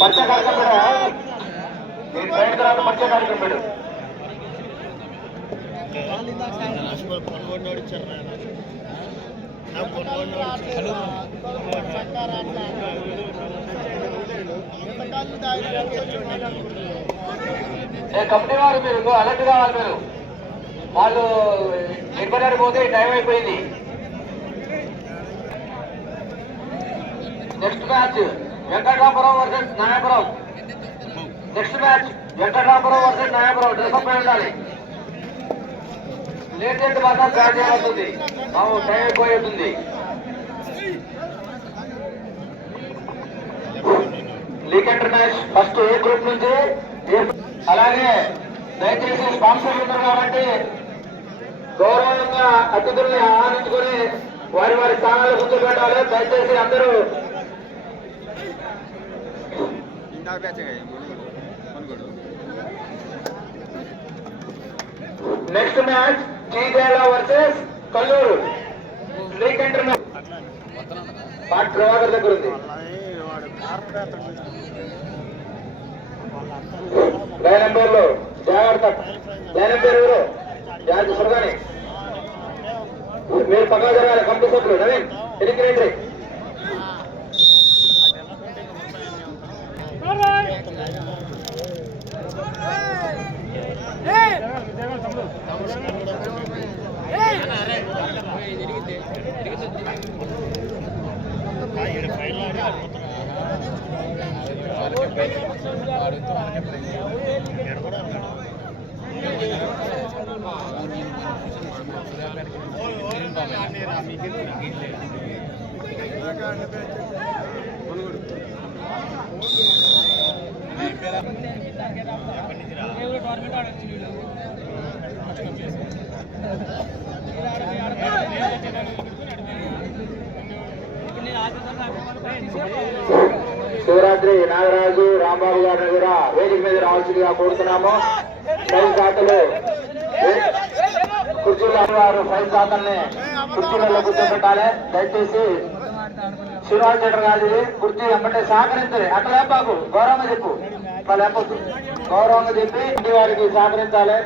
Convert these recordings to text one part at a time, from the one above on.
పరిచయ కార్యక్రమం పెడు. ఈ తర్వాత పరిచయ కార్యక్రమం కంపెనీ వారు మీరు? అలర్ట్ కావాలి మీరు. వాళ్ళు ఎక్కడానికి పోతే టైం అయిపోయింది. Next match Venkatarapuram versus Nayapuram next match Venkatarapuram versus Nayapuram dress up అయి ఉండాలి. లేటెంట్ మాత్రం బ్యాట్ చేయబడుతుంది బాబు టైం అయిపోతుంది league match first A group నుంచి? అలాగే దయచేసి స్పాన్సర్ ఉన్నారు కాబట్టి గౌరవంగా అతిథుల్ని ఆహ్వానించుకొని వారి వారి స్థానాలు కూర్చోబెట్టాలి దయచేసి అందరూ next match Cheejela versus Kalluru. League enter పాట్ ప్రభాకర్ దగ్గర ఉంది. లైన్ నెంబర్లో జాగ్రత్త. లైన్ నెంబర్ ఎవరు? జాగ్రత్త సురగాని మీరు పక్కన జరగాలి కంపెనీ సభ్యులు నవీన్ ఎన్నిక రండి శివరాత్రి నాగరాజు రాంబాబు గారిని కూడా వేదిక మీద రావాల్సిందిగా కోరుతున్నాము. ఫైవ్ శాతలు కుర్చీలో వారు ఫైవ్ శాతల్ని కుర్చీలలో కూర్చోబెట్టాలి. దయచేసి శ్రీనివాస్ థియేటర్ కాదు కుర్చీ వెంబటే సహకరించాలి అట్లా బాబు? గౌరవంగా చెప్పు. అట్లా లేపొద్దు గౌరవంగా చెప్పి ఇంటి వారికి సహకరించాలి.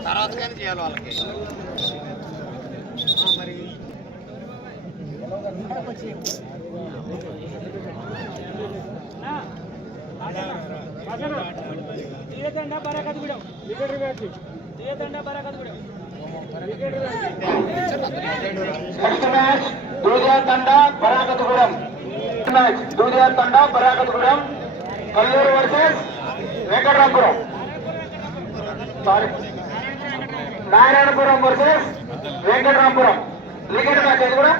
తర్వాత కానీ చేయాలి వాళ్ళకి తీయదండ బరాకత్ కూడా వికెట్ బ్యాట్ తీయదండ బరాకత్ కూడా next match Dudiya Thanda match Dudiya Thanda Barakatgudem Kalluru versus Venkatarapuram sorry Narayanapuram versus Venkatarapuram league end match అది కూడా?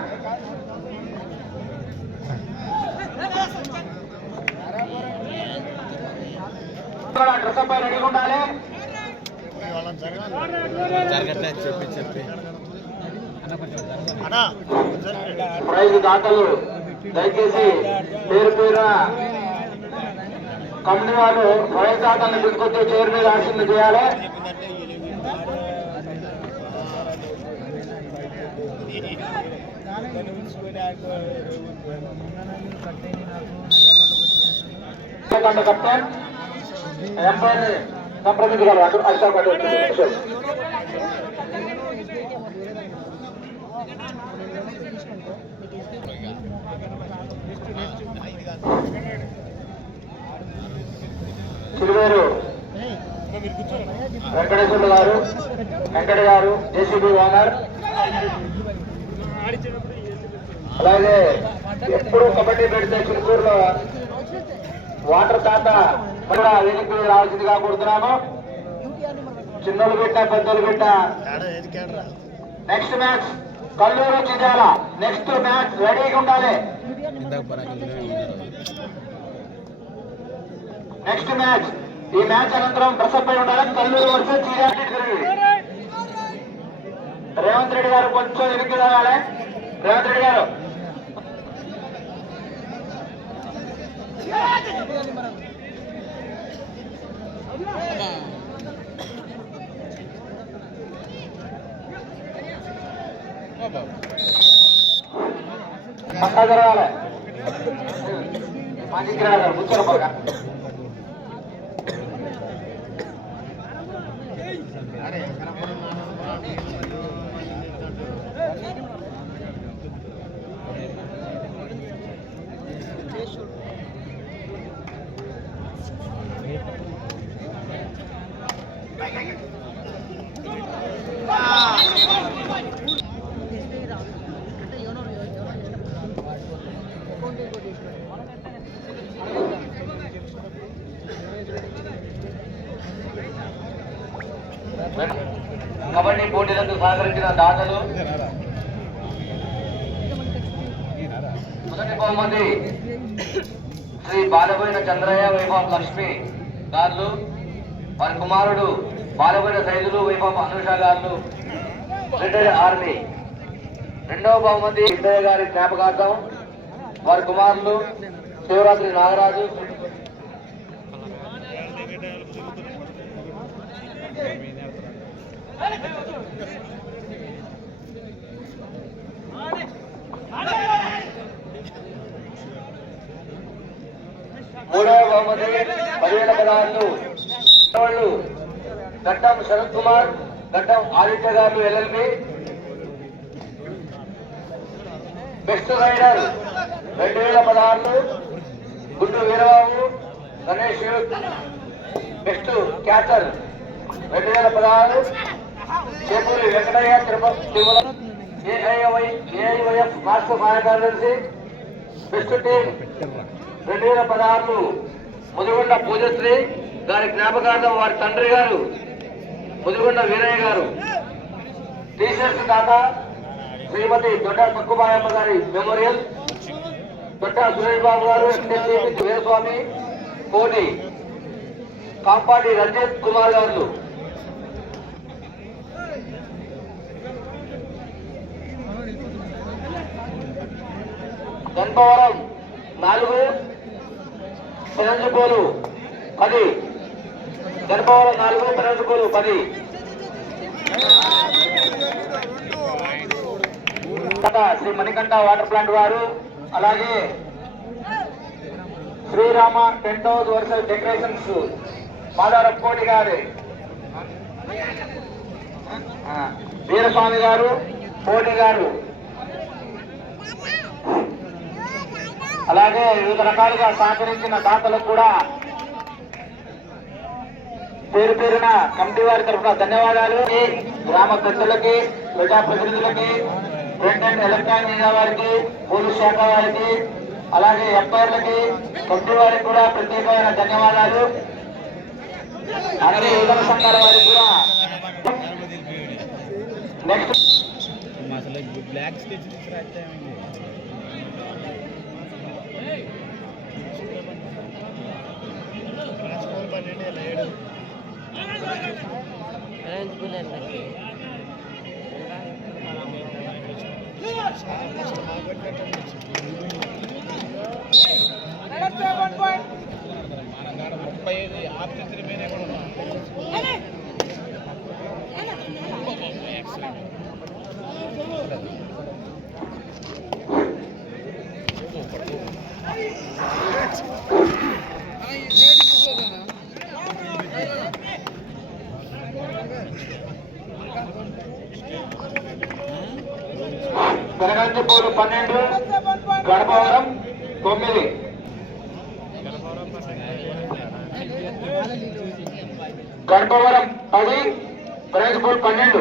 డ్రెస్అప్ పై రెడీగా ఉండాలి. జరగట్లేదు చెప్పి చెప్పి. ప్రైజ్ దాతలు దయచేసి పేరు పేరు కంపెనీ వాళ్ళు ప్రైజ్ దాతల్ని తీసుకొచ్చి చైర్ మీద ఆశీర్లు చేయాలి. కెప్టెన్. ఎంపైర్ సంప్రదించగలరు? అటు అధికార పార్టీ చిరువేరు వెంకటేశ్వర్లు గారు. వెంకట గారు జేసీబీ ఓనర్. అలాగే ఎప్పుడు కబడ్డీ పెడితే చిలుకూరులో వాటర్ తాత కూడా వెనక్కి రావాల్సిందిగా కోరుతున్నాము. చిన్నోళ్ళు పెట్ట పెద్దలు పెట్ట. Next match Kalluru Chijala next match రెడీగా ఉండాలి. Next match. ఈ మ్యాచ్ అనంతరం ప్రసప్ అయి ఉండాలి కల్లూరు వర్సెస్ రేవంత్ రెడ్డి గారు కొంచెం వెనక్కి రావాలి రేవంత్ రెడ్డి గారు. పక్కా జరగాలి. మాజీ క్రీడాగారు కూర్చోరు కబడ్డీ పోటీలకు సహకరించిన దాతలు. మొదటి బహుమతి శ్రీ బాలబోయిన చంద్రయ్య వైభవం లక్ష్మి గారు వారి కుమారుడు బాలబోయిన సైదులు వైభవం అనుష గారు రిటైర్డ్ ఆర్మీ. రెండవ బహుమతి ఇద్దయ్య గారి జ్ఞాపకార్థం వారి కుమారులు శివరాత్రి నాగరాజు. మూడవ బహుమతి పదివేల పదహారులు వాళ్ళు గడ్డం శరత్ కుమార్ గడ్డం ఆదిత్య గారు ఎల్ఎల్బి. బెస్ట్ రైడర్ రెండు వేల పదహారులు గుండు వీరబాబు గణేష్ బెస్ట్ క్యాచర్ రెండు వేల పదహారు. చేపూరి వెంకటయ్య తిరుపతి తిరుమల. ఏఐవై ఏఐవైఎఫ్ రాష్ట్ర సహాయ కార్యదర్శి బెస్ట్ టీం రెండు వేల పదహారు ముదిగొండ పూజశ్రీ గారి జ్ఞాపకార్థం వారి తండ్రి గారు ముదిగొండ వీరయ్య గారు. టీషర్ట్స్ దాత శ్రీమతి దొడ్డ తక్కుబాయమ్మ గారి మెమోరియల్ దొడ్డ సురేష్ బాబు గారు ఎక్స్ఎల్సీ వీరస్వామి కోటి కాంపాటి రంజిత్ కుమార్ గారు. గన్పవరం నాలుగు పెనంజుకోలు పది. గర్భవరం నాలుగు పెనంజుకోలు పది. శ్రీ మణికంఠ వాటర్ ప్లాంట్ వారు అలాగే శ్రీరామ టెంట్ హౌస్ వర్సల్ డెకరేషన్స్ మాదార కోటి గారి వీరస్వామి గారు కోటి గారు. అలాగే వివిధ రకాలుగా సహకరించిన దాతలకు కూడా పేరు పేరున కమిటీ వారి తరఫున ధన్యవాదాలు. గ్రామ పెద్దలకి ప్రజా ప్రతినిధులకి ప్రింట్ అండ్ ఎలక్ట్రానిక్ మీడియా వారికి పోలీస్ శాఖ వారికి అలాగే ఎంపైర్లకి కమిటీ వారికి కూడా ప్రత్యేకమైన ధన్యవాదాలు. అలాగే యువత సంఘాల వారికి కూడా నెక్స్ట్ బ్లాక్ స్కెచ్ ముప్పై ఐదు ఆఫీస్ మీద కూడా ఉన్నాం పెరగంచిపూలు పన్నెండు గడపవరం తొమ్మిది. గడపవరం పది పెరగంచిపూలు పన్నెండు.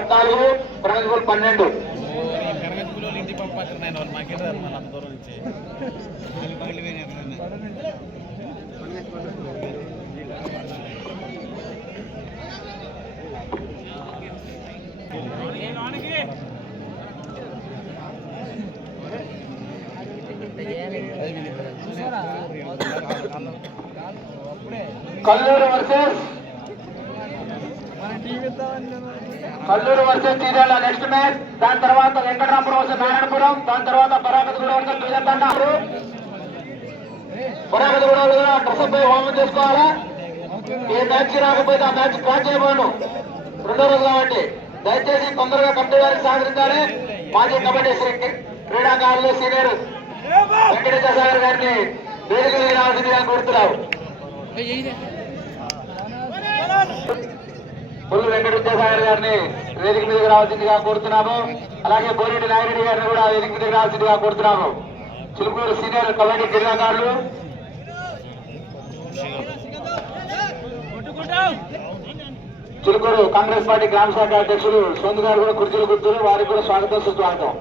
పద్నాలుగు దూరం పన్నెండు. Kalluru versus Kalluru versus Teerala next match. దాని తర్వాత వెంకటరాపురం వర్సెస్ నారాయణపురం. దాని తర్వాత పరాగతిగూడ వర్సెస్ బీజంతండారు పరాగతిగూడ కూడా డ్రెస్ పోయి హోమం చేసుకోవాలా? ఏ మ్యాచ్ రాకపోతే ఆ మ్యాచ్ క్రాచ్ అయిపోను రెండో రోజు కాబట్టి దయచేసి తొందరగా కమిటీ వారికి సహకరించాలి. మాజీ కబడ్డీ శ్రీ క్రీడాకారులు సీనియర్ వెంకటేశ్వర సాగర్ గారిని వేదిక మీద రావాల్సిందిగా కోరుతున్నావు పుల్లు వెంకట విద్యాసాగర్ గారిని వేదిక మీదకి రావాల్సిందిగా కోరుతున్నాము. అలాగే బోరెడ్డి నాగిరెడ్డి గారిని కూడా వేదిక మీదకి రావాల్సిందిగా కోరుతున్నాము. చిలుకూరు సీనియర్ కబడ్డీ క్రీడాకారులు చిలుకూరు కాంగ్రెస్ పార్టీ గ్రామ శాఖ అధ్యక్షులు సోందు గారు కూడా కుర్చీలు కూర్చుని వారికి కూడా స్వాగతం సుస్వాగతం.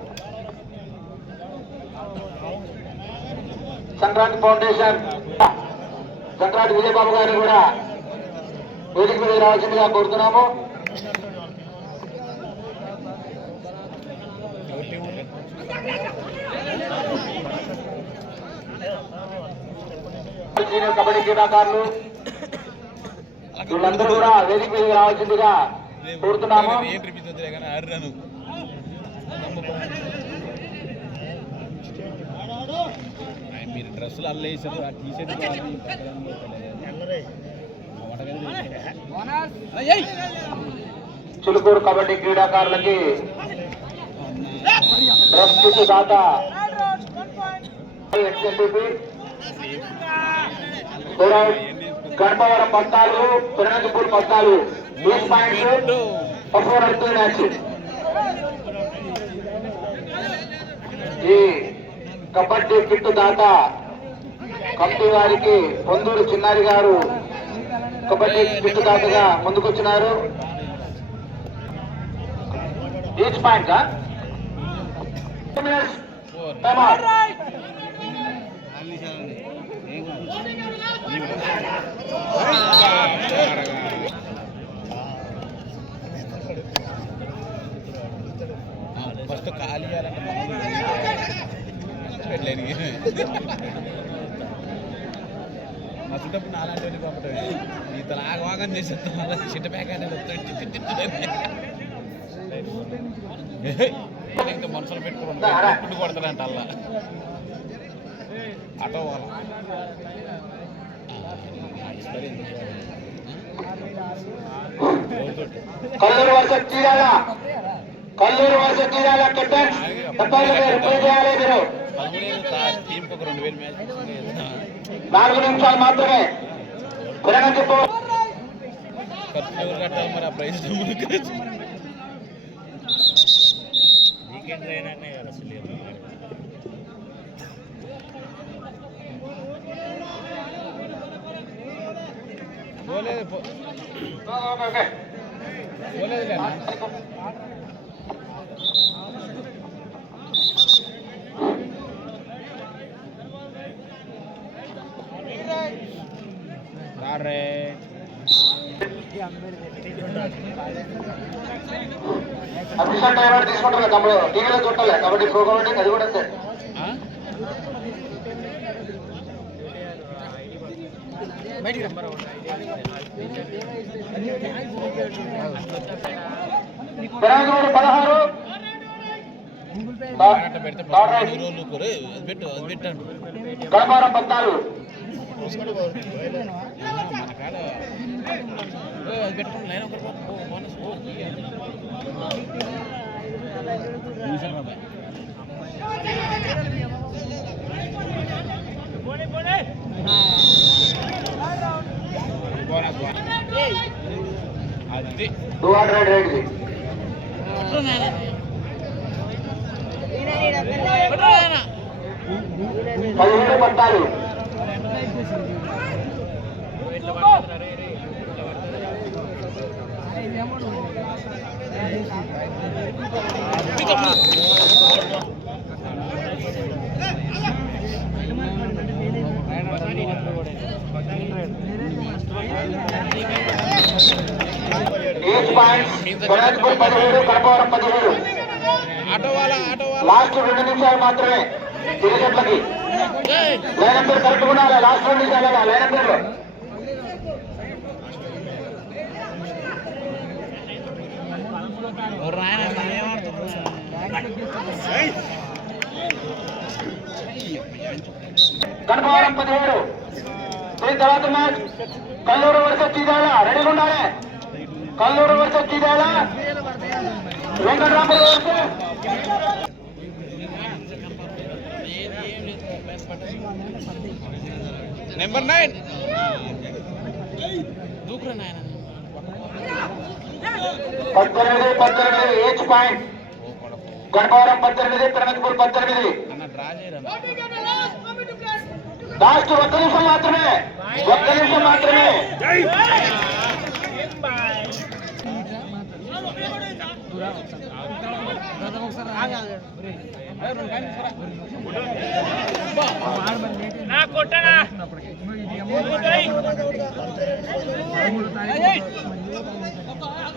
సంక్రాంతి ఫౌండేషన్ సంక్రాంతి విజయబాబు గారిని కూడా వేదిక మీద రావాల్సిందిగా కోరుతున్నాము. సీనియర్ కబడ్డీ క్రీడాకారులు వీళ్ళందరూ కూడా వేదిక మీద రావాల్సిందిగా కోరుతున్నాము. మీరు డ్రెస్సులు అల్లేసారు ఆ టీషర్ట్ చిలుకూరు కబడ్డీ క్రీడాకారులకి డ్రెస్ దాత గర్భవరం గణపవరం పద్నాలుగు. తిరణజపూర్ పద్నాలుగు ఈస్ట్ పాయింట్స్ పర్ఫార్మ్ మ్యాచ్ ఈ కబడ్డీ కిట్టు దాత కమిటీ వారికి పొందూరు చిన్నారి గారు కబడ్డీ కిట్ ముందుకొచ్చినారు. ఈచ్ పాయింట్ ఫస్ట్ ఖాళీ చేయాలంటే పెట్టలేని మా చుట్టప్పుడు నాలాంటి వాడిని పంపటమే ఇతను ఆగవాగం చేసేస్తాం. అలా చిట్ట ప్యాక్ అనేది ఇంకా మనుషులు పెట్టుకుని కొడతాడంట అలా. ఆటో వాళ్ళ. కల్లూరు వర్ష తీరాల? కల్లూరు వర్ష తీరాల? కెప్టెన్ తప్పని రిప్లై చేయాలి మీరు టీంకి ఒక రెండు వేలు మ్యాచ్ నాలుగు నిమిషాలు మాత్రమే. తిరణజపూ ఖర్చు ఎవరు కట్టాలి మరి ఆ ప్రైస్ వీకెండ్ అయినా కదా అసలు పోలేదు పో- పోలేదులే అన్న. రారే అఫీషియల్ టైం తీసుకుంటారు తమ్ముడు టీవీలో కబడ్డీ ప్రోగ్రామ్ అంటే అది కూడా అంతే పదహారు ఫస్ట్ ఐదు రోజులు కొరే అది పెట్టు అది పెట్టండి గణపారం పద్నాలుగు మన కాడ ఓ, అది పెట్టుకుని లైన్ పో, బోనస్. అది టూ హండ్రెడ్ రేట్ది పదిహేడు పద్నాలుగు ఈచ్ పాయింట్స్ గణేష్పూర్ పదిహేడు కడపవరం పదిహేడు ఆటో వాళ్ళ ఆటో వాళ్ళ లాస్ట్ రెండు నిమిషాలు మాత్రమే తిరిగట్లకి లైన్ కరెక్ట్ ఉండాలి లాస్ట్ రెండు నిమిషాలు లేనందరూ కనపవరం పదిహేడు. దీని తర్వాత మ్యాచ్ కల్లూరు వర్సెస్ చీదాల రెడీగా ఉండాలి Kalluru versus Cheedala Venkataramapuram versus. Number nine దూకురా నాయన. పద్దెనిమిది పద్దెనిమిది ఏజ్ పాయింట్ గణపవరం పద్దెనిమిది తిరుమతిపూర్ పద్దెనిమిది. అన్న డ్రా చేయరా లాస్ట్ ఒక్క నిమిషం మాత్రమే ఒక్క నిమిషం మాత్రమే.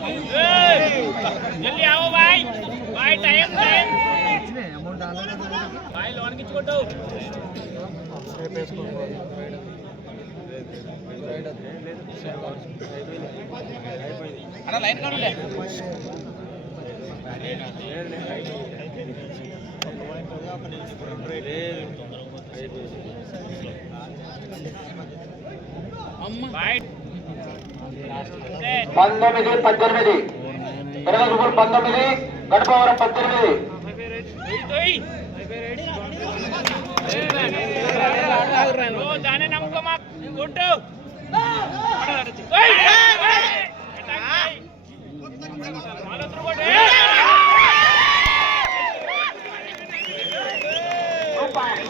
જલ્દી આવો ભાઈ ભાઈ ટાઈમ ટાઈમ અમાઉન્ટ આલો ભાઈ લોન కిచ్చుకోటో రేపు వేసుకో అన్న లైన్ కాడుండే అమ్మ బయట పంతొమ్మిది పద్దెనిమిది. తిరుమతిపూర్ పంతొమ్మిది. గణపవరం పద్దెనిమిది. ఓ దానే నమ్మకం కొట్టు.